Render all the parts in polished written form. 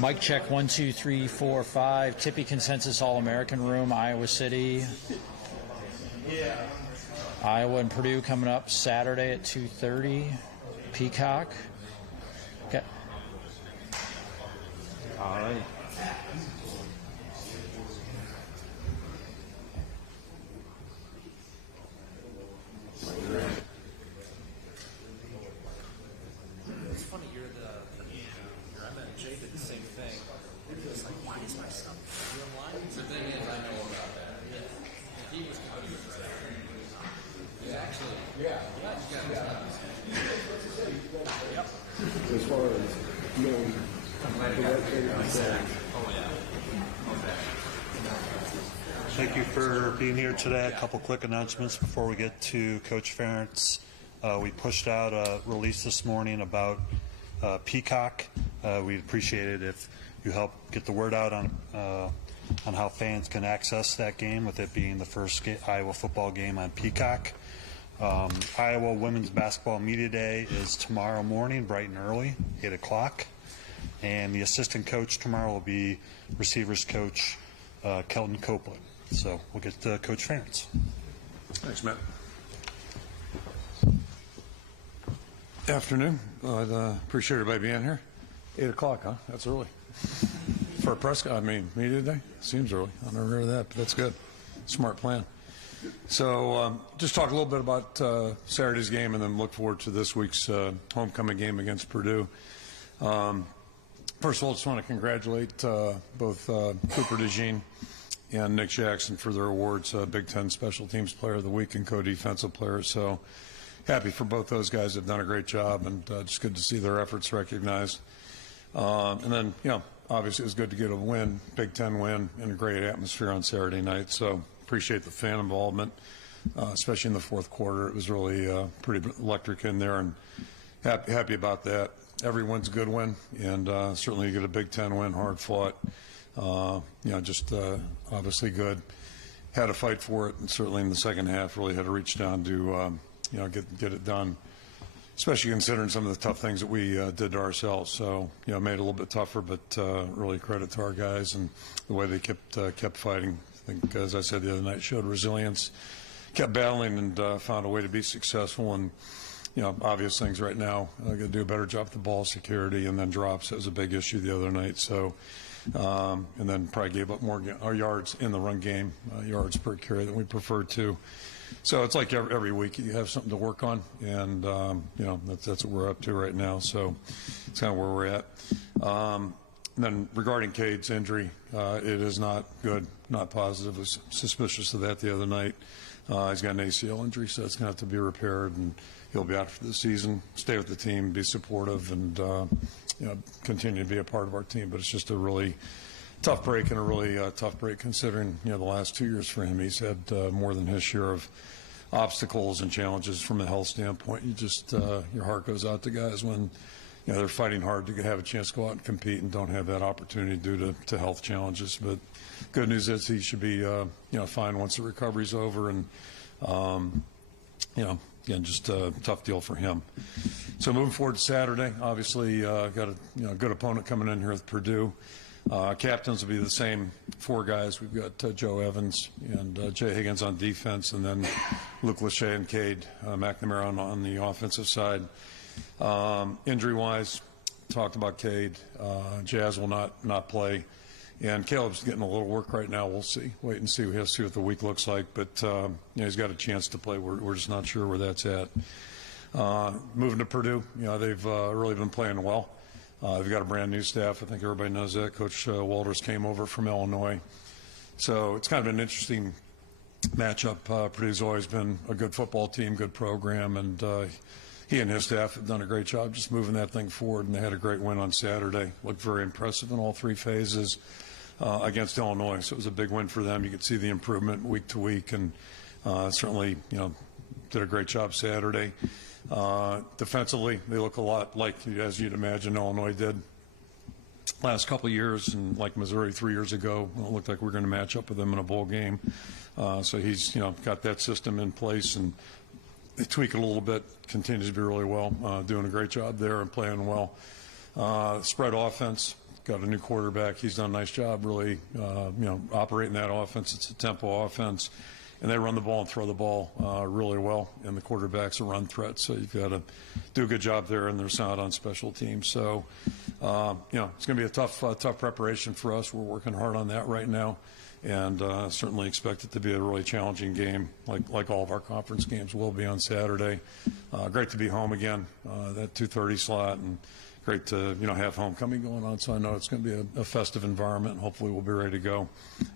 Mic check 1, 2, 3, 4, 5. Tippy Consensus All-American Room, Iowa City. Iowa and Purdue coming up Saturday at 2:30. Peacock. Okay. All right. It's funny, you're Jay did the same thing. It's like, why is my stuff online? The thing is, I know about that. If he was coming with that, he's actually, Yep. As far as knowing Thank you for being here today. A couple quick announcements before we get to Coach Ferentz. We pushed out a release this morning about Peacock. We'd appreciate it if you help get the word out on how fans can access that game, with it being the first Iowa football game on Peacock. Iowa Women's Basketball Media Day is tomorrow morning, bright and early, 8 o'clock. And the assistant coach tomorrow will be receivers coach Kelton Copeland. So we'll get to Coach Ferentz. Thanks, Matt. Afternoon. I appreciate everybody being here. 8 o'clock, huh? That's early. For a media day? Seems early. I've never heard of that, but that's good. Smart plan. So just talk a little bit about Saturday's game and then look forward to this week's homecoming game against Purdue. First of all, I just want to congratulate both Cooper DeJean and Nick Jackson for their awards, Big Ten Special Teams Player of the Week and Co-Defensive Player. So happy for both those guys. They've done a great job, and just good to see their efforts recognized. And then, obviously it was good to get a win, Big Ten win, and a great atmosphere on Saturday night. So appreciate the fan involvement, especially in the fourth quarter. It was really pretty electric in there, and happy about that. Every win's a good win, and certainly you get a Big Ten win, hard fought. Obviously good. Had to fight for it, and certainly in the second half really had to reach down to get it done, especially considering some of the tough things that we did to ourselves. So made it a little bit tougher, but really credit to our guys and the way they kept fighting. I think, as I said the other night, showed resilience, kept battling, and found a way to be successful. And obvious things right now. Got to do a better job with the ball security, and then drops. That was a big issue the other night. So, and then probably gave up more yards in the run game, yards per carry than we preferred to. So it's like every week you have something to work on, and that's what we're up to right now. So it's kind of where we're at. And then regarding Cade's injury, it is not good, not positive. I was suspicious of that the other night. He's got an ACL injury, so it's going to have to be repaired, and he'll be out for the season. Stay with the team, be supportive, and continue to be a part of our team. But it's just a really tough break, and a really tough break considering the last 2 years for him. He's had more than his share of obstacles and challenges from a health standpoint. You just your heart goes out to guys when they're fighting hard to have a chance to go out and compete and don't have that opportunity due to health challenges. But good news is he should be fine once the recovery's over, and again, just a tough deal for him. So moving forward to Saturday, obviously got a good opponent coming in here with Purdue. Captains will be the same four guys. We've got Joe Evans and Jay Higgins on defense, and then Luke Lachey and Cade McNamara on the offensive side. Injury-wise, talked about Cade. Jazz will not play. And Caleb's getting a little work right now. We'll see. Wait and see. We'll see what the week looks like. But he's got a chance to play. We're just not sure where that's at. Moving to Purdue, they've really been playing well. They've got a brand new staff. I think everybody knows that. Coach Walters came over from Illinois. So it's kind of an interesting matchup. Purdue's always been a good football team, good program, and he and his staff have done a great job just moving that thing forward, and they had a great win on Saturday. Looked very impressive in all three phases against Illinois. So it was a big win for them. You could see the improvement week to week, and certainly, did a great job Saturday. Defensively, they look a lot like, as you'd imagine, Illinois did last couple of years, and like Missouri 3 years ago. It looked like we were going to match up with them in a bowl game. So he's, got that system in place, and they tweak it a little bit, continues to be really well, doing a great job there and playing well. Spread offense, got a new quarterback. He's done a nice job really, operating that offense. It's a tempo offense, and they run the ball and throw the ball really well, and the quarterback's a run threat. So you've got to do a good job there, and they're sound on special teams. So, it's going to be a tough preparation for us. We're working hard on that right now, and certainly expect it to be a really challenging game, like all of our conference games will be on Saturday. Great to be home again, that 2:30 slot, and great to have homecoming going on. So I know it's going to be a festive environment, and hopefully we'll be ready to go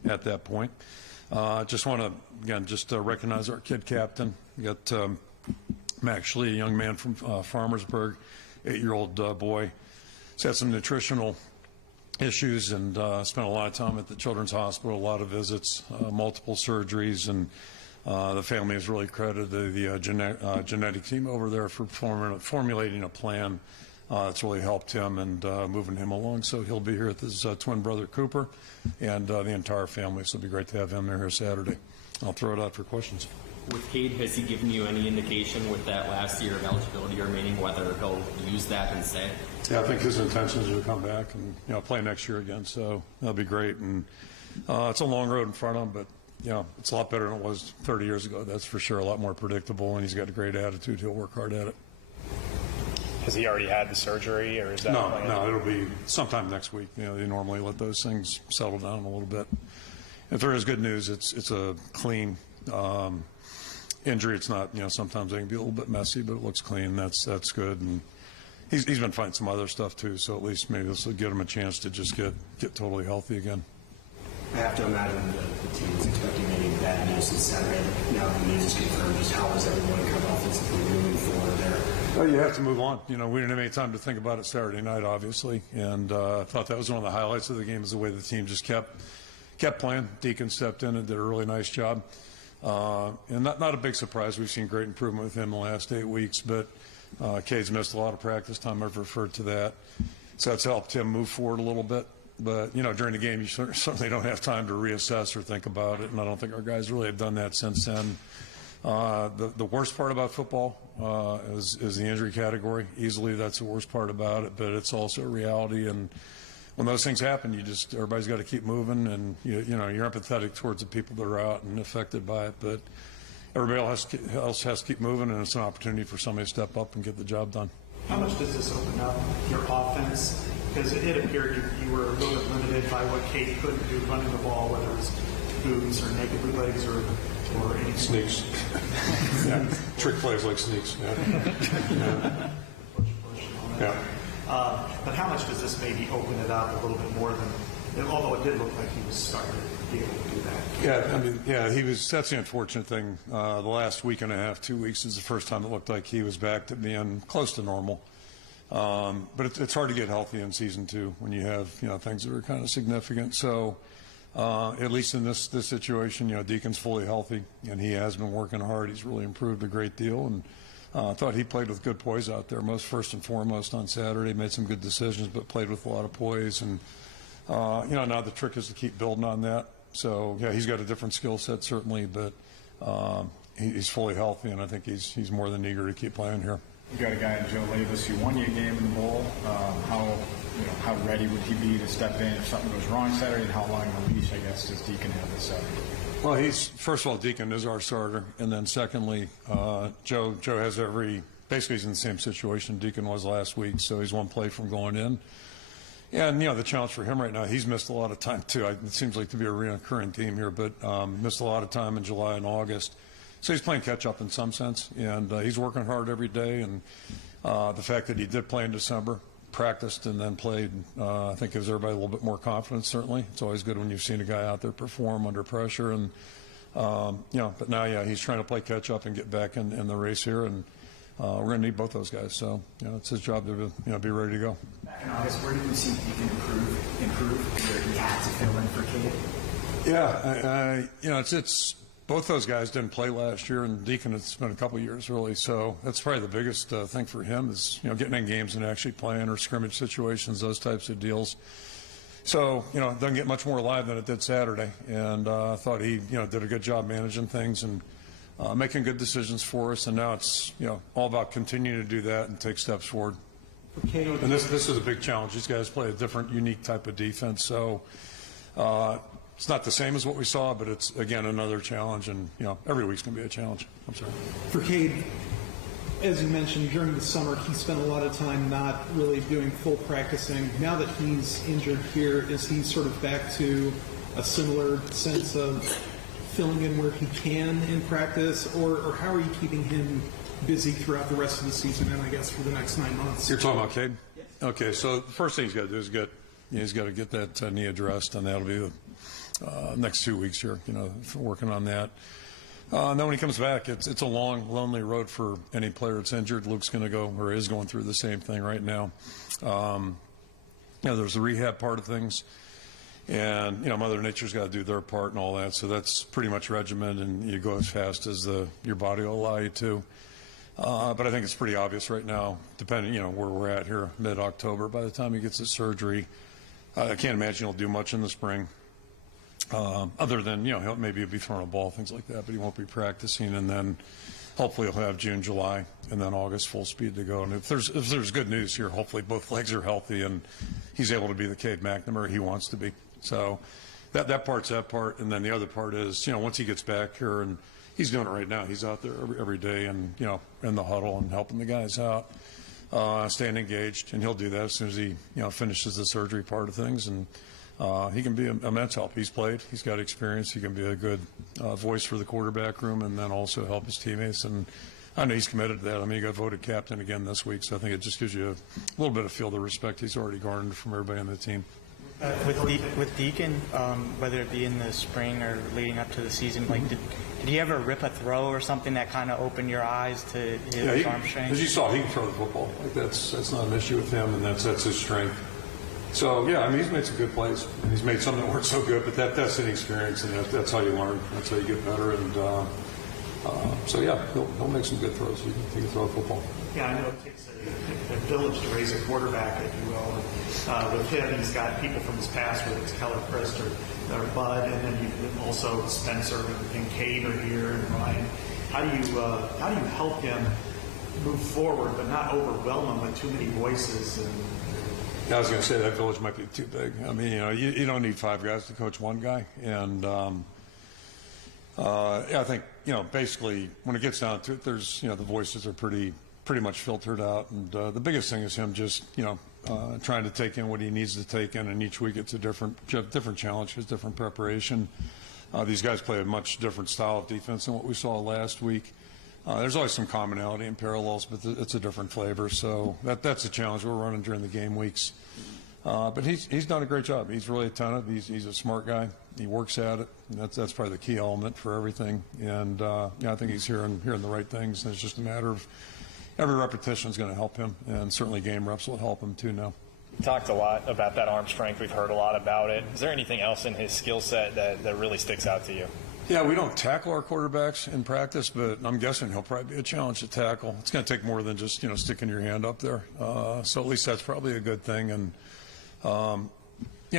at that point. Just want to, again, recognize our kid captain. We got Max Schlee, a young man from Farmersburg, 8-year-old boy. He's had some nutritional issues and spent a lot of time at the Children's Hospital, a lot of visits, multiple surgeries, and the family has really credited the genetic team over there for formulating a plan that's really helped him and moving him along. So he'll be here with his twin brother Cooper and the entire family. So it'll be great to have him there here Saturday. I'll throw it out for questions. With Cade, has he given you any indication with that last year of eligibility remaining whether he'll use that and say? Yeah, I think his intention is to come back and play next year again. So that'll be great. And it's a long road in front of him, but it's a lot better than it was 30 years ago. That's for sure. A lot more predictable, and he's got a great attitude. He'll work hard at it. Has he already had the surgery, or is that? No, it'll be sometime next week. They normally let those things settle down a little bit. If there is good news, it's a clean injury. It's not, sometimes they can be a little bit messy, but it looks clean. That's good. And he's been fighting some other stuff too, so at least maybe this will give him a chance to just get totally healthy again. I have to imagine the team is expecting maybe bad news on Saturday. Now the news is confirmed. Just how is everyone kind of offensively moving forward there? Well, you have to move on. We didn't have any time to think about it Saturday night, obviously, and I thought that was one of the highlights of the game is the way the team just kept playing. Deacon stepped in and did a really nice job. And not a big surprise. We've seen great improvement with him in the last 8 weeks, but Cade's missed a lot of practice time. I've referred to that. So that's helped him move forward a little bit. But, during the game, you certainly don't have time to reassess or think about it, and I don't think our guys really have done that since then. The worst part about football is the injury category. Easily that's the worst part about it, but it's also a reality. And when those things happen, everybody's got to keep moving, and you're empathetic towards the people that are out and affected by it. But everybody else has to keep moving, and it's an opportunity for somebody to step up and get the job done. How much does this open up your offense? Because it appeared you were a little bit limited by what Cade couldn't do running the ball, whether it's boots or naked bootlegs or anything. Sneaks. Yeah. Trick plays like sneaks. Yeah. Yeah. But how much does this maybe open it up a little bit more than, although it did look like he was starting to be able to do that? Yeah, he was. That's the unfortunate thing. The last week and a half, 2 weeks is the first time it looked like he was back to being close to normal. But it's hard to get healthy in season 2 when you have things that are kind of significant. So at least in this situation, Deacon's fully healthy, and he has been working hard. He's really improved a great deal, and I thought he played with good poise out there. First and foremost on Saturday, made some good decisions, but played with a lot of poise. And now the trick is to keep building on that. So yeah, he's got a different skill set certainly, but he's fully healthy, and I think he's more than eager to keep playing here. You got a guy in Joe Lavis who won you a game in the bowl. How ready would he be to step in if something goes wrong Saturday, and how long a leash, I guess, does Deacon have this Saturday? Well, first of all, Deacon is our starter, and then secondly, Joe has basically he's in the same situation Deacon was last week, so he's one play from going in. And, the challenge for him right now, he's missed a lot of time too. It seems like to be a recurring theme here, but missed a lot of time in July and August. So he's playing catch-up in some sense, and he's working hard every day. And the fact that he did play in December practiced and then played, I think gives everybody a little bit more confidence, certainly. It's always good when you've seen a guy out there perform under pressure. And, but now, he's trying to play catch up and get back in the race here. And we're going to need both those guys. So, it's his job to be ready to go. Back in August, where did you see Deacon improve where he had to fill in for Cade? Yeah, it's both those guys didn't play last year, and Deacon, it's been a couple years really. So that's probably the biggest thing for him is getting in games and actually playing, or scrimmage situations, those types of deals. So it doesn't get much more live than it did Saturday, and I thought he did a good job managing things and making good decisions for us. And now it's all about continuing to do that and take steps forward. And this is a big challenge. These guys play a different, unique type of defense. So. It's not the same as what we saw, but it's, again, another challenge, and, every week's going to be a challenge. I'm sorry. For Cade, as you mentioned, during the summer, he spent a lot of time not really doing full practicing. Now that he's injured here, is he sort of back to a similar sense of filling in where he can in practice, or how are you keeping him busy throughout the rest of the season and, I guess, for the next 9 months? You're talking about Cade? Yes. Okay, so the first thing he's got to do is he's got to get that knee addressed, and that'll be the next 2 weeks here, working on that. And then when he comes back, it's a long, lonely road for any player that's injured. Luke's going to go, or is going through the same thing right now. There's the rehab part of things, and Mother Nature's got to do their part and all that. So that's pretty much regimented, and you go as fast as your body will allow you to. But I think it's pretty obvious right now, depending, where we're at here, mid-October. By the time he gets his surgery, I can't imagine he'll do much in the spring. Other than, maybe he'll be throwing a ball, things like that, but he won't be practicing. And then hopefully he'll have June, July, and then August full speed to go. And if there's good news here, hopefully both legs are healthy and he's able to be the Cade McNamara he wants to be. So that part's that part. And then the other part is, once he gets back here, and he's doing it right now, he's out there every day and, in the huddle and helping the guys out, staying engaged. And he'll do that as soon as he, finishes the surgery part of things. And he can be immense help. He's played. He's got experience. He can be a good voice for the quarterback room, and then also help his teammates. And I know he's committed to that. I mean, he got voted captain again this week, so I think it just gives you a little bit of feel the respect he's already garnered from everybody on the team. With Deacon, whether it be in the spring or leading up to the season, did he ever rip a throw or something that kind of opened your eyes to his arm strength? As you saw, he can throw the football. That's not an issue with him, and that's his strength. So, he's made some good plays. He's made some that weren't so good, but that's an experience, and that's how you learn. That's how you get better. And he'll make some good throws. He can throw a football. Yeah, I know it takes a village to raise a quarterback, if you will. With him, he's got people from his past, whether it's Keller Christ or Bud, and then you also Spencer and Cade are here, and Ryan. How do you help him move forward, but not overwhelm him with too many voices? I was going to say that village might be too big. I mean, you don't need 5 guys to coach one guy. And I think, basically when it gets down to it, there's, the voices are pretty much filtered out. And the biggest thing is him just, trying to take in what he needs to take in. And each week it's a different challenge, it's different preparation. These guys play a much different style of defense than what we saw last week. There's always some commonality and parallels, but it's a different flavor. So that's a challenge we're running during the game weeks. But he's done a great job. He's really attentive. He's a smart guy. He works at it. And that's probably the key element for everything. And I think he's hearing the right things. And it's just a matter of every repetition is going to help him, and certainly game reps will help him too now. We talked a lot about that arm strength. We've heard a lot about it. Is there anything else in his skill set that really sticks out to you? Yeah, we don't tackle our quarterbacks in practice, but I'm guessing he'll probably be a challenge to tackle. It's going to take more than just, sticking your hand up there. So at least that's probably a good thing. And,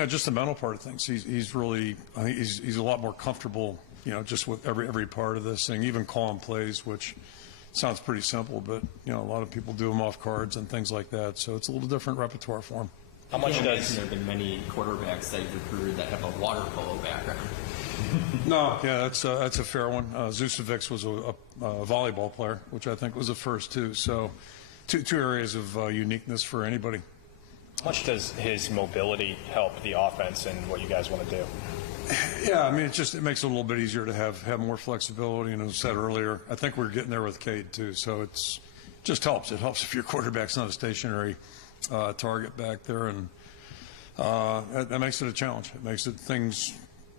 just the mental part of things. He's really, I think he's a lot more comfortable, just with every part of this thing, even calling plays, which sounds pretty simple, but, a lot of people do them off cards and things like that. So it's a little different repertoire for him. How much does there have been many quarterbacks that you've recruited that have a water polo background? No, that's a fair one. Zusevic was a volleyball player, which I think was a first too. So, two areas of uniqueness for anybody. How much does his mobility help the offense and what you guys want to do? Yeah, I mean, it makes it a little bit easier to have more flexibility. And as I said earlier, I think we're getting there with Cade too. So just helps. It helps if your quarterback's not a stationary target back there, and that makes it a challenge. It makes things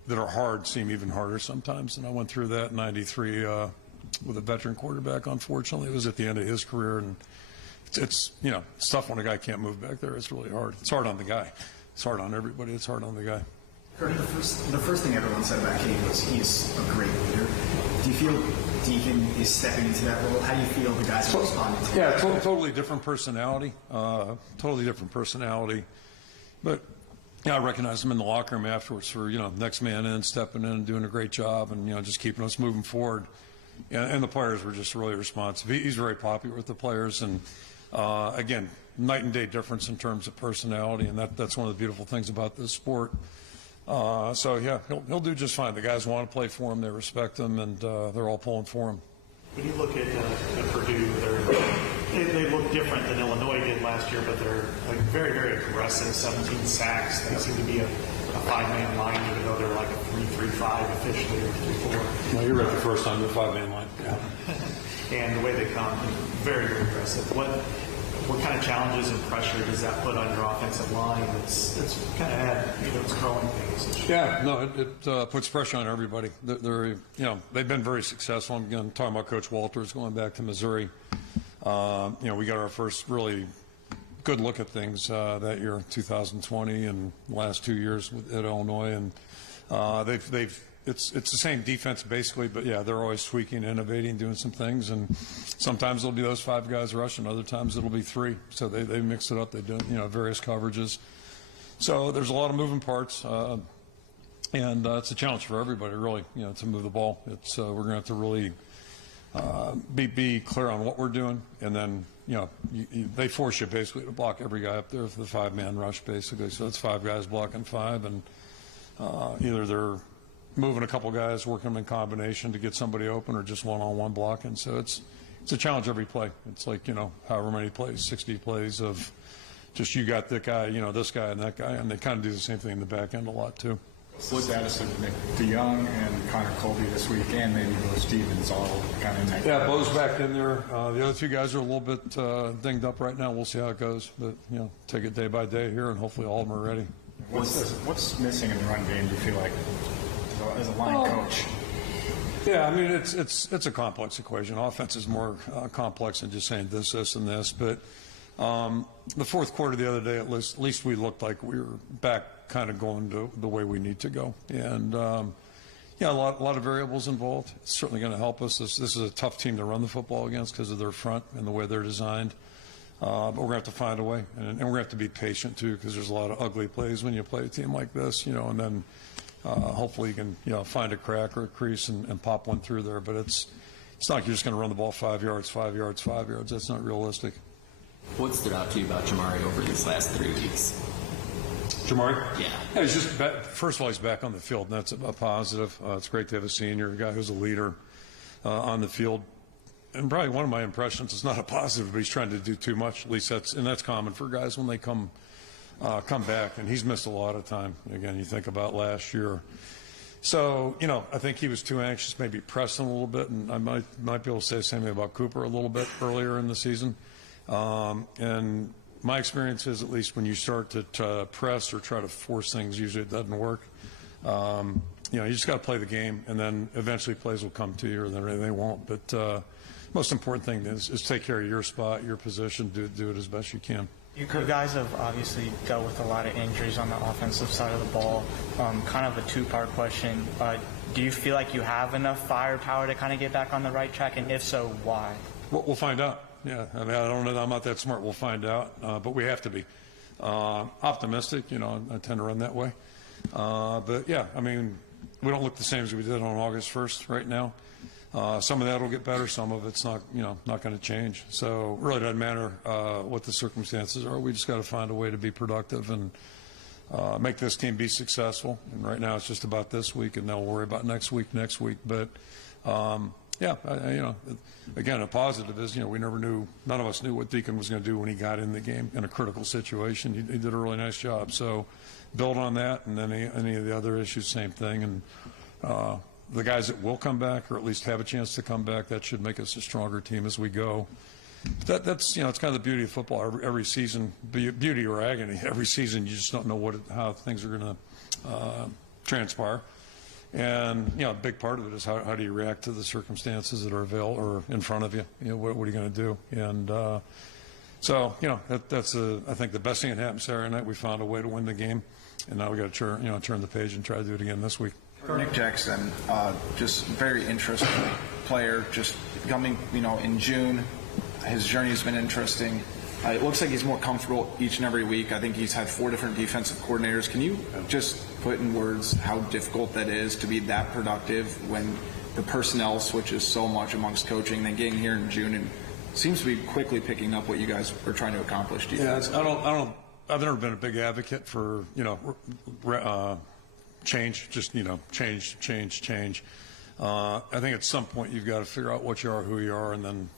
that are hard seem even harder sometimes. And I went through that in '93 with a veteran quarterback. Unfortunately, it was at the end of his career, and it's tough when a guy can't move back there. It's really hard. It's hard on the guy. It's hard on everybody. It's hard on the guy. Kirk, the first thing everyone said about Cade was he's a great leader. Do you feel Deacon is stepping into that role? How do you feel the guys are responding to that? Yeah, totally different personality. Totally different personality. But I recognized him in the locker room afterwards for, next man in, stepping in and doing a great job and, just keeping us moving forward. And the players were just really responsive. He's very popular with the players. And, again, night and day difference in terms of personality. And that's one of the beautiful things about this sport. He'll do just fine. The guys want to play for him. They respect him, and they're all pulling for him. When you look at Purdue, they look different than Illinois did last year, but they're very, very aggressive. 17 sacks. They seem to be a five-man line, even though they're like a 3-3-5 officially or 3-4. No, you're right the first time, the five-man line. Yeah. And the way they come, very, very aggressive. What kind of challenges and pressure does that put on your offensive line? It's kind of had it's growing pains. Yeah, no, it puts pressure on everybody. They've been very successful. I'm again talking about Coach Walters going back to Missouri. We got our first really good look at things that year, 2020, and the last 2 years at Illinois, and it's the same defense basically, but yeah, they're always tweaking, innovating, doing some things, and sometimes it'll be those five guys rushing, other times it'll be three. So they mix it up. They do various coverages. So there's a lot of moving parts, and it's a challenge for everybody really, to move the ball. We're going to have to really be clear on what we're doing, and then they force you basically to block every guy up there for the five-man rush basically. So it's five guys blocking five, and either they're moving a couple guys, working them in combination to get somebody open, or just one-on-one blocking. So it's a challenge every play. It's like, however many plays, 60 plays of just you got that guy, this guy and that guy, and they kind of do the same thing in the back end a lot too. What's the status of DeJean and Connor Colby this week, and maybe Bo Stevens all kind of in that? Yeah, Bo's back in there. The other two guys are a little bit dinged up right now. We'll see how it goes, but take it day by day here, and hopefully all of them are ready. What's missing in the run game, do you feel like, as a line coach? Yeah, I mean, it's a complex equation. Offense is more complex than just saying this, and this. But the fourth quarter the other day, at least we looked like we were back kind of going to the way we need to go. And, a lot of variables involved. It's certainly going to help us. This is a tough team to run the football against because of their front and the way they're designed. But we're going to have to find a way. And we're going to have to be patient, too, because there's a lot of ugly plays when you play a team like this, and then hopefully you can, find a crack or a crease and pop one through there. But it's not like you're just going to run the ball 5 yards, 5 yards, 5 yards. That's not realistic. What stood out to you about Jamari over these last 3 weeks? Jamari? Yeah. He's just back, first of all, he's back on the field, and that's a positive. It's great to have a senior, a guy who's a leader on the field. And probably one of my impressions is not a positive, but he's trying to do too much. At least that's common for guys when they come back, and he's missed a lot of time. Again, you think about last year. So, I think he was too anxious, maybe pressing a little bit, and I might be able to say the same thing about Cooper a little bit earlier in the season. And my experience is, at least when you start to press or try to force things, usually it doesn't work. You just got to play the game, and then eventually plays will come to you, or then they won't. But most important thing is take care of your spot, your position, do it as best you can. You guys have obviously dealt with a lot of injuries on the offensive side of the ball. Kind of a two-part question. Do you feel like you have enough firepower to kind of get back on the right track, and if so, why? We'll find out. Yeah, I mean, I don't know. I'm not that smart. We'll find out, but we have to be optimistic. I tend to run that way. But yeah, I mean, we don't look the same as we did on August 1st right now. Some of that will get better. Some of it's not, not going to change. So it really doesn't matter what the circumstances are. We just got to find a way to be productive and make this team be successful. And right now it's just about this week, and then we'll worry about next week. But yeah, again, a positive is, we never knew, none of us knew what Deacon was going to do when he got in the game in a critical situation. He did a really nice job. So build on that, and then any of the other issues, same thing. And the guys that will come back, or at least have a chance to come back, that should make us a stronger team as we go. That's it's kind of the beauty of football. Every season, beauty or agony. Every season, you just don't know how things are going to transpire. And a big part of it is how do you react to the circumstances that are available or in front of you. What are you going to do? And so that's I think the best thing that happened Saturday night. We found a way to win the game, and now we got to turn the page and try to do it again this week. Nick Jackson, just very interesting player. Just coming, in June, his journey has been interesting. It looks like he's more comfortable each and every week. I think he's had 4 different defensive coordinators. Can you just put in words how difficult that is to be that productive when the personnel switches so much amongst coaching, then getting here in June and seems to be quickly picking up what you guys are trying to accomplish? I've never been a big advocate for change. Just change. I think at some point you've got to figure out what you are, who you are, and then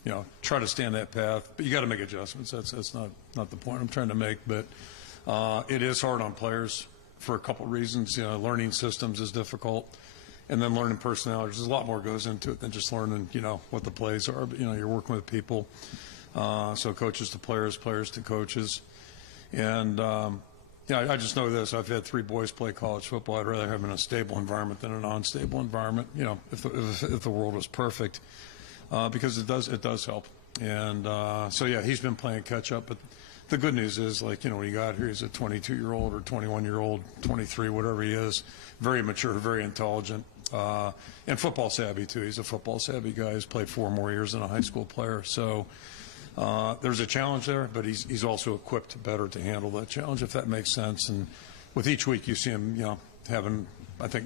try to stay on that path. But you got to make adjustments. That's not the point I'm trying to make. But it is hard on players for a couple of reasons. Learning systems is difficult, and then learning personalities. There's a lot more goes into it than just learning what the plays are. But you're working with people, so coaches to players, players to coaches, and. I just know this. I've had 3 boys play college football. I'd rather have them in a stable environment than an unstable environment. If the world was perfect, because it does help. And he's been playing catch up. But the good news is, when he got here, he's a 22-year-old or 21-year-old, 23, whatever he is, very mature, very intelligent, and football savvy too. He's a football savvy guy. He's played 4 more years than a high school player. So. There's a challenge there, but he's also equipped better to handle that challenge, if that makes sense. And with each week, you see him, having, I think,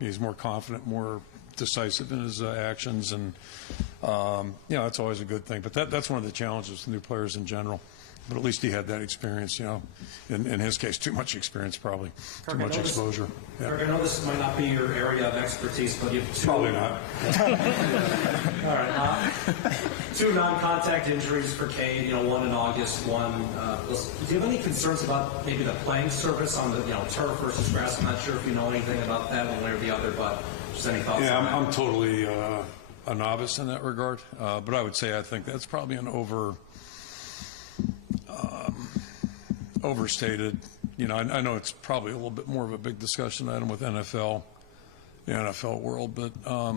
he's more confident, more decisive in his actions, and that's always a good thing. But that's one of the challenges with new players in general. But at least he had that experience, in his case, too much experience probably, too much exposure. Kirk, I know this might not be your area of expertise, but you have 2. Probably not. All right. 2 non-contact injuries for Cade, one in August, one. Do you have any concerns about maybe the playing surface on the turf versus grass? I'm not sure if you know anything about that one way or the other, but just any thoughts on that? I'm totally a novice in that regard, but I would say I think that's probably an overstated. I know it's probably a little bit more of a big discussion item with the NFL world, but I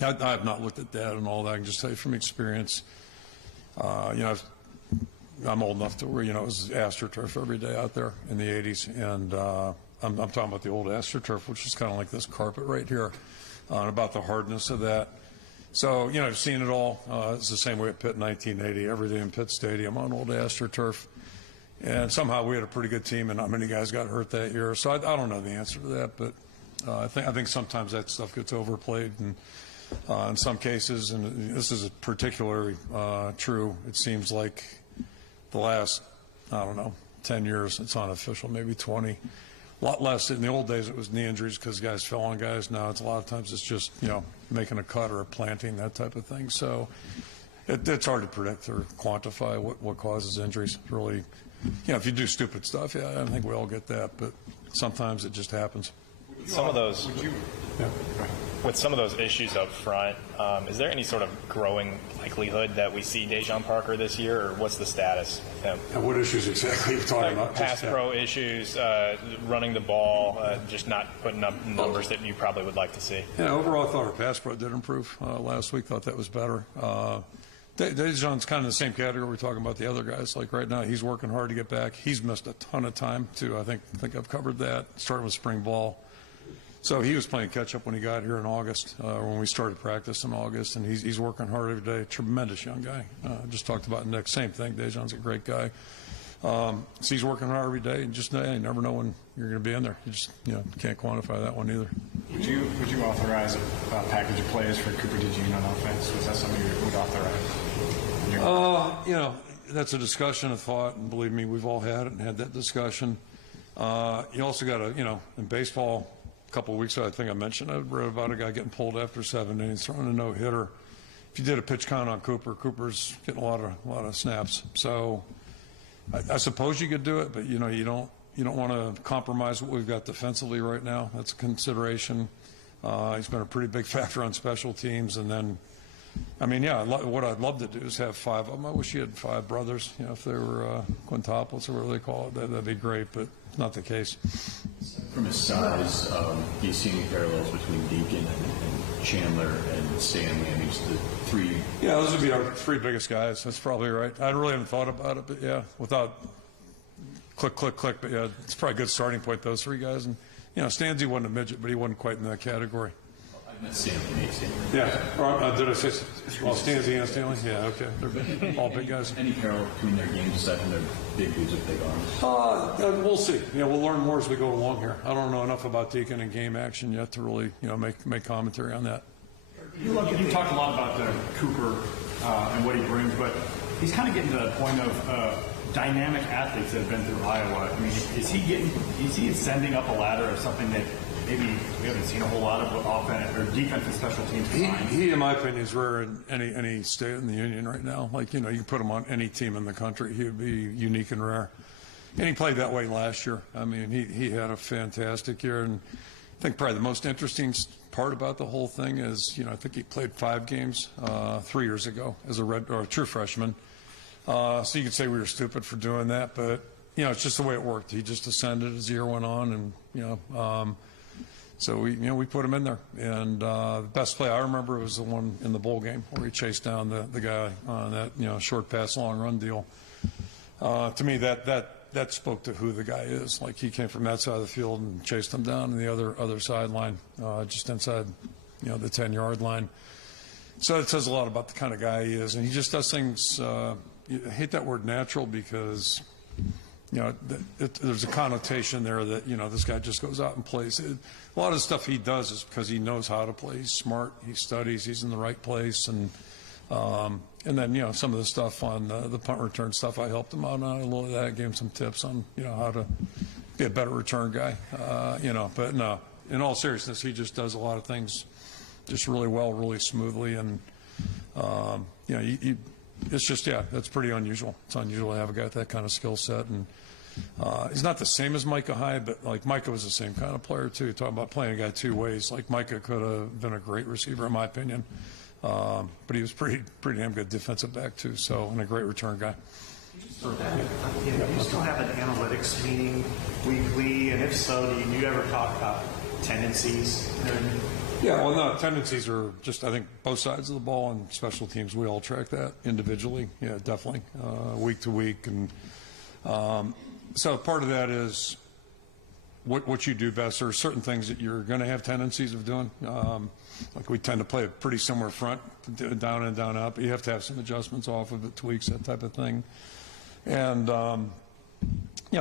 have not looked at that and all that. I can just tell you from experience, I'm old enough to where, it was AstroTurf every day out there in the 80s, and I'm talking about the old AstroTurf, which is kind of like this carpet right here, and about the hardness of that. So, I've seen it all. It's the same way at Pitt in 1980, every day in Pitt Stadium on old AstroTurf. And somehow we had a pretty good team, and not many guys got hurt that year. So I don't know the answer to that, but I think sometimes that stuff gets overplayed, and in some cases, and this is particularly true, it seems like the last, 10 years, it's unofficial, maybe 20. A lot less. In the old days, it was knee injuries because guys fell on guys. Now it's a lot of times it's just, making a cut or a planting, that type of thing. So it's hard to predict or quantify what causes injuries. Really, if you do stupid stuff, I think we all get that, but sometimes it just happens. Some of those, with some of those issues up front, is there any sort of growing likelihood that we see DeJean Parker this year, or what's the status of him? And what issues exactly are you talking about? Pass pro issues, running the ball, just not putting up numbers that you probably would like to see. Yeah, overall, I thought our pass pro did improve last week. Thought that was better. DeJean's kind of the same category we're talking about the other guys. Like right now, he's working hard to get back. He's missed a ton of time too. I think I've covered that. Starting with spring ball. So he was playing catch-up when he got here in August, when we started practice in August, and he's working hard every day. Tremendous young guy. Just talked about Nick. Same thing. DeJean's a great guy. So he's working hard every day, and just you never know when you're going to be in there. You just can't quantify that one either. Would you authorize a package of plays for Cooper DeJean on offense? Was that something you would authorize? That's a discussion, a thought, and believe me, we've all had it and had that discussion. You also got to, in baseball. A couple of weeks ago, I think I mentioned, I read about a guy getting pulled after 7 innings, throwing a no-hitter. If you did a pitch count on Cooper's getting a lot of snaps. So I suppose you could do it, but you don't want to compromise what we've got defensively right now. That's a consideration. He's been a pretty big factor on special teams, and then I mean, yeah, what I'd love to do is have 5 of them. I wish you had 5 brothers, if they were quintuplets or whatever they call it. That'd be great, but not the case. From his size, do you see any parallels between Deacon and Chandler and Stanley? I mean, just the 3. Yeah, those would be our 3 biggest guys. That's probably right. I really haven't thought about it, but yeah, without click. But yeah, it's probably a good starting point, those 3 guys. And, Stanley wasn't a midget, but he wasn't quite in that category. Stanley. Yeah. Did I say Stanley and Stanley? Yeah, okay. They're all big guys. Any parallel between their games aside from their big dudes with big arms? We'll see. We'll learn more as we go along here. I don't know enough about Deacon and game action yet to really, make commentary on that. You talked a lot about Cooper and what he brings, but he's kind of getting to the point of dynamic athletes that have been through Iowa. I mean, is he ascending up a ladder of something that maybe we haven't seen a whole lot of offense or defense and special teams combined? He, in my opinion, is rare in any state in the union right now. Like, you put him on any team in the country, he would be unique and rare. And he played that way last year. I mean, he had a fantastic year. And I think probably the most interesting part about the whole thing is, I think he played 5 games 3 years ago as a true freshman. So you could say we were stupid for doing that, but, it's just the way it worked. He just ascended as the year went on, and, so we put him in there, and the best play I remember was the one in the bowl game where he chased down the guy on that short pass long run deal. To me, that spoke to who the guy is. Like, he came from that side of the field and chased him down the other sideline, just inside the 10-yard line. So it says a lot about the kind of guy he is, and he just does things. I hate that word natural because. There's a connotation there that, this guy just goes out and plays. A lot of the stuff he does is because he knows how to play. He's smart. He studies. He's in the right place. And then, some of the stuff on the punt return stuff, I helped him out on a little of that. I gave him some tips on, how to be a better return guy. But no, in all seriousness, he just does a lot of things just really well, really smoothly. And, it's just, that's pretty unusual. It's unusual to have a guy with that kind of skill set. And he's not the same as Micah High, but like Micah was the same kind of player too. Talking about playing a guy 2 ways. Like Micah could have been a great receiver in my opinion, but he was pretty damn good defensive back too. So, and a great return guy. Do you still have an analytics meeting weekly? And if so, do you ever talk about tendencies? Yeah, well, no, tendencies are just, I think, both sides of the ball and special teams. We all track that individually. Yeah, definitely, week to week. And so part of that is what you do best. There are certain things that you're going to have tendencies of doing. Like we tend to play a pretty similar front, down and down out, but you have to have some adjustments off of it, tweaks, that type of thing. And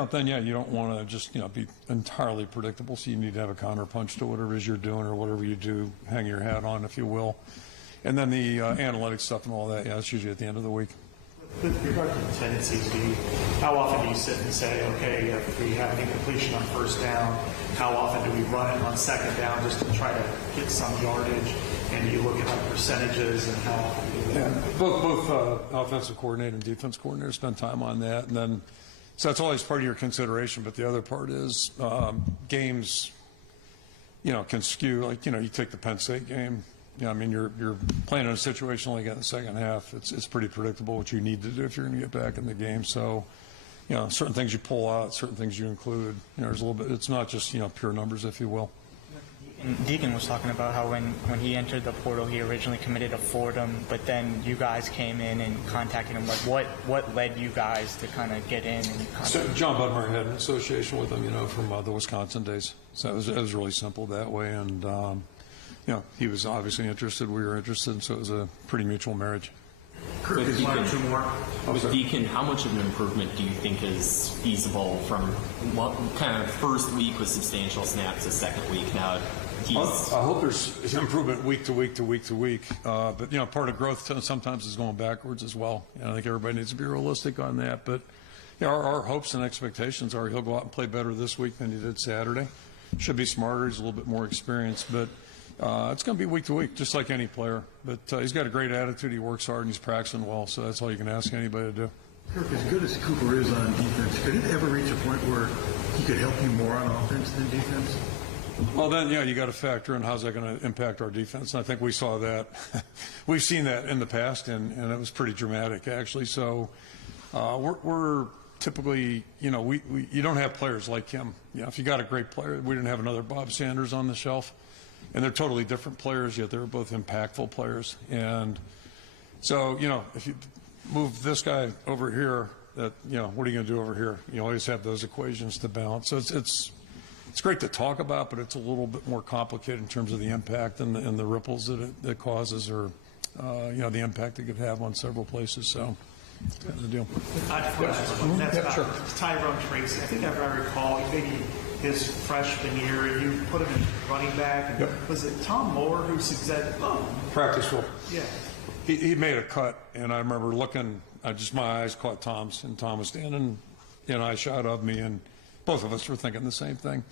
then, you don't want to just, be entirely predictable, so you need to have a counterpunch to whatever it is you're doing or whatever you do, hang your hat on, if you will. And then the analytics stuff and all that, that's usually at the end of the week. With regard to tendencies, how often do you sit and say, okay, if we have an incompletion on first down, how often do we run it on second down just to try to get some yardage? And do you look at like percentages and how often do you do that? Yeah, both offensive coordinator and defense coordinator spend time on that. And then, so that's always part of your consideration. But the other part is games, can skew. Like, you take the Penn State game. You're playing in a situation like that in the second half. It's pretty predictable what you need to do if you're going to get back in the game. So, certain things you pull out, certain things you include. There's a little bit. It's not just pure numbers, if you will. And Deacon was talking about how when he entered the portal, he originally committed to Fordham, but then you guys came in and contacted him. Like, what led you guys to kind of get in? And so John Budmer had an association with him, from the Wisconsin days. So it was really simple that way. And, he was obviously interested. We were interested. So it was a pretty mutual marriage. Kirk, with Deacon, how much of an improvement do you think is feasible from what kind of first week with substantial snaps to second week? Now, I hope there's improvement week to week to week to week. But, part of growth sometimes is going backwards as well. I think everybody needs to be realistic on that. But our hopes and expectations are he'll go out and play better this week than he did Saturday. Should be smarter. He's a little bit more experienced. But it's going to be week to week, just like any player. But he's got a great attitude. He works hard, and he's practicing well. So that's all you can ask anybody to do. Kirk, as good as Cooper is on defense, could it ever reach a point where he could help you more on offense than defense? Well, then, yeah, you got to factor in how's that going to impact our defense. And I think we saw that. We've seen that in the past, and it was pretty dramatic, actually. So we're typically, you know, you don't have players like him. You know, if you got a great player, we didn't have another Bob Sanders on the shelf. And they're totally different players, yet they're both impactful players. And so, you know, if you move this guy over here, that, you know, what are you going to do over here? You always have those equations to balance. So it's great to talk about, but it's a little bit more complicated in terms of the impact and the ripples that it causes, or you know, the impact it could have on several places. So that's the deal. That's about Tyrone Tracy. I think if I recall, maybe his freshman year, you put him in running back. And was it Tom Moore who said, "Oh, practice rule"? Yeah. He made a cut, and I remember looking. My eyes caught Tom's, and Tom was standing, you know, eye shot of me, and both of us were thinking the same thing.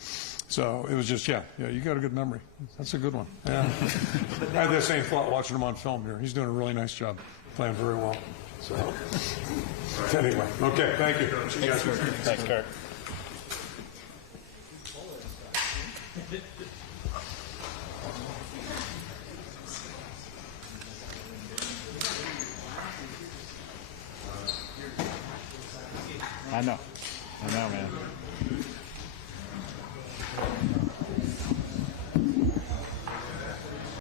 So it was just, yeah, you got a good memory. That's a good one. Yeah. I had that same thought watching him on film here. He's doing a really nice job, playing very well. So anyway, okay, thank you. Thanks, Kirk. I know, man.